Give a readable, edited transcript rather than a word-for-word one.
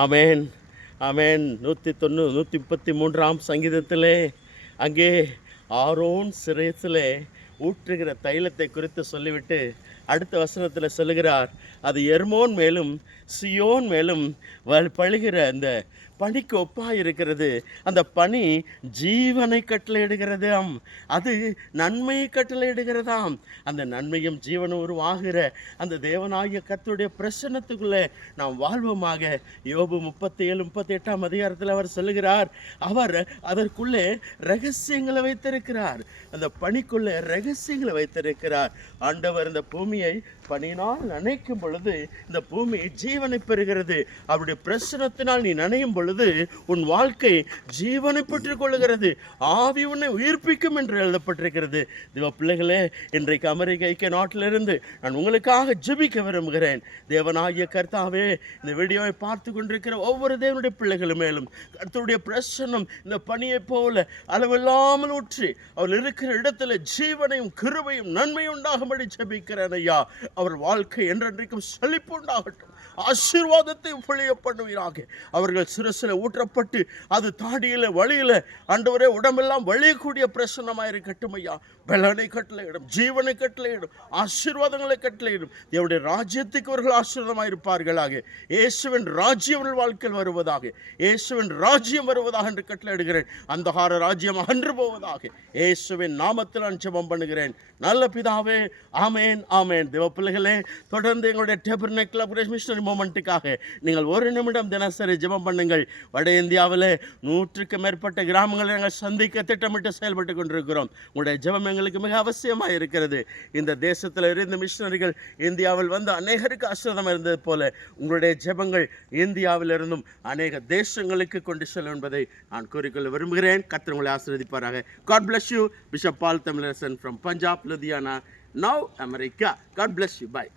ஆமென், ஆமென். 133ஆம் சங்கீதத்திலே அங்கே ஆரோன் சிரசிலே ஊற்றுகிற தைலத்தை குறித்து சொல்லிவிட்டு அடுத்த வசனத்தில் சொல்லுகிறார், அது எர்மோன் மேலும் சியோன் மேலும் பழுகிற அந்த பனிக்கு ஒப்பாக இருக்கிறது. அந்த பனி ஜீவனை கட்டளையிடுகிறதாம், அது நன்மையை கட்டளையிடுகிறதாம். அந்த நன்மையும் ஜீவனும் உருவாகிற அந்த தேவனாகிய கர்த்தருடைய பிரசன்னத்துக்குள்ளே நாம் வாழ்வோமாக. யோபு 37-38ஆம் அதிகாரத்தில் அவர் சொல்லுகிறார், அவர் அதற்குள்ளே ரகசியங்களை வைத்திருக்கிறார். அந்த பனிக்குள்ளே ரகசியங்களை வைத்திருக்கிறார். ஆண்டவர் இந்த பூமியை பனியினால் நனைக்கும் பொழுது இந்த பூமி ஜீவனை பெறுகிறது. அவருடைய பிரசனத்தினால் நீ நனையும் பொழுது உன் வாழ்க்கை ஜீவனை பெற்றுக் கொள்கிறது. ஆவி உன்னை உயிர்ப்பிக்கும் என்று எழுதப்பட்டிருக்கிறது. தேவ பிள்ளைகளே, இன்றைக்கு அமெரிக்க ஐக்கிய நாட்டிலிருந்து நான் உங்களுக்காக ஜெபிக்க விரும்புகிறேன். தேவனாகிய கர்த்தாவே, இந்த வீடியோவை பார்த்து கொண்டிருக்கிற ஒவ்வொரு தேவனுடைய பிள்ளைகளும் மேலும் கர்த்தருடைய பிரசன்னம் இந்த பனியை போல அளவில்லாமல் ஊற்றி அவர் இருக்கிற இடத்துல ஜீவனையும் கிருபையும் நன்மையும் உண்டாகும்படி ஜெபிக்கிறேன் ஐயா. அவர் வாழ்க்கை என்றென்றைக்கும் செழிப்பு உண்டாகட்டும், ஆசீர்வாதத்தை பொழிய பண்ணுவீராக. அவர்கள் சிரசில் ஊற்றப்பட்டு அது தாடியில் வழியில் ஆண்டவரே உடம்பெல்லாம் வழியக்கூடிய பிரசன்னமாக இருக்கட்டும் ஐயா. பலனை கட்டளையிடும், ஜீவனை கட்டளையிடும், ஆசீர்வாதங்களை கட்டளையிடும். தேவனுடைய ராஜ்யத்துக்கு அவர்கள் ஆசீர்வாதமாக இருப்பார்களாக. இயேசுவின் ராஜ்யம் அவர்கள் வாழ்க்கையில் வருவதாக, இயேசுவின் ராஜ்யம் வருவதாக என்று கட்டளையிடுகிறேன். அந்தகார ராஜ்யம் அகன்று போவதாக இயேசுவின் நாமத்தில் நான் ஜெபம் பண்ணுகிறேன் நல்ல பிதாவே. ஆமேன், ஆமேன். தேவ பிள்ளைகளே, தொடர்ந்து எங்களுடைய டேபர்னக்கிள் ஆஃப் கிரேஸ் மிஷனரி மூமெண்ட்டுக்காக நீங்கள் ஒரு நிமிடம் தினசரி ஜெபம் பண்ணுங்கள். வட இந்தியாவில் 100க்கும் மேற்பட்ட கிராமங்களை நாங்கள் சந்திக்க திட்டமிட்டு செயல்பட்டு கொண்டிருக்கிறோம். உங்களுடைய ஜெபம் எங்களுக்கு மிக அவசியமாக இருக்கிறது. இந்த தேசத்தில் இருந்த மிஷனரிகள் இந்தியாவில் வந்து அநேகருக்கு ஆசீர்வாதம் இருந்தது போல உங்களுடைய ஜெபங்கள் இந்தியாவிலிருந்தும் அநேக தேசங்களுக்கு கொண்டு செல்லும் என்பதை நான் கூறிக்கொள்ள விரும்புகிறேன். கர்த்தர் உங்களை ஆசீர்வதிப்பாராக. God bless you. Bishop Paul Tamilarasan from Punjab, Ludhiana, now America. God bless you. Bye.